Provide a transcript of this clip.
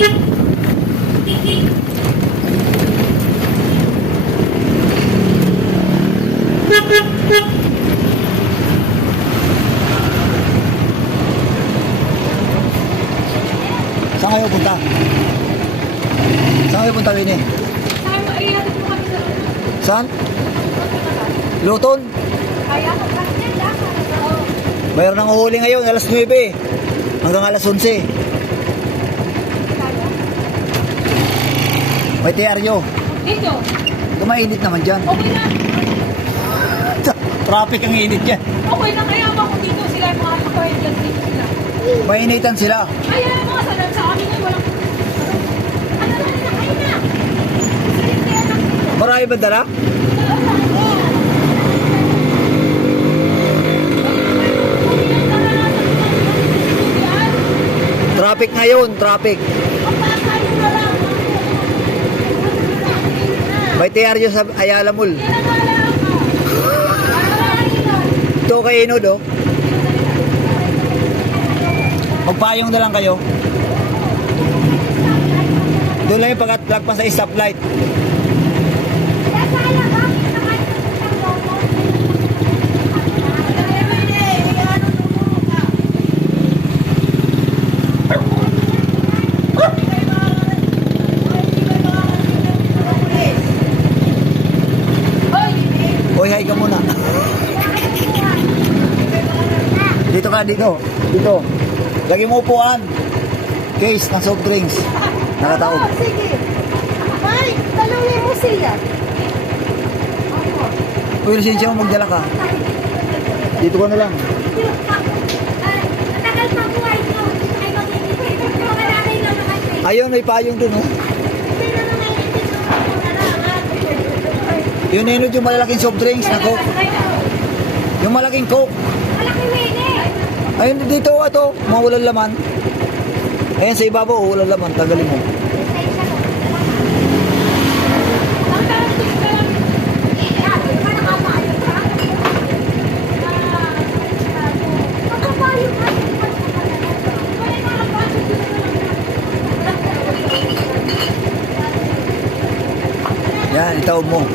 Saan kayo punta? Saan kayo punta, Winnie? Saan mo, ihatid mo kami sa Luton. Saan? Luton? Kaya ko kasi yan. Mayroon nang uhuli ngayon, alas 9 hanggang alas 11. May TRyo. Dito. Kumainit naman dyan. Okay na. Traffic ang init dyan. Okay na kaya ba kung dito sila yung mga kapahid yan dito sila. Mainitan sila. Kaya mga salan sa amin ay walang... Ano na kayo na? Kaya lang dito. Marami ba dala? Traffic ngayon, traffic. May TRyo sa Ayala Mall. Ito kay Inod, oh. Magpayong na lang kayo. Doon lang yung pag-lagpas sa stoplight. Hoy, hi ka muna. Dito ka, dito. Dito. Lagi mo upuan. Case ng soft drinks. Nakataog. Sige. Ay, talungin mo siya. Uy, lisensya mo, magdala ka. Dito ka na lang. Matagal pa buhay ko. Ay, mag-ibig. Malalaki na naman. Ayun, may payong dun, oh. Yun, Inod, yung malalaking soft drinks na Coke. Yung malaking Coke. Malaki wini. Ayun, dito, ito. Mga walang laman. Ayan, sa ibabaw, oh, walang laman. Tagalin mo. Yan, itaw mo.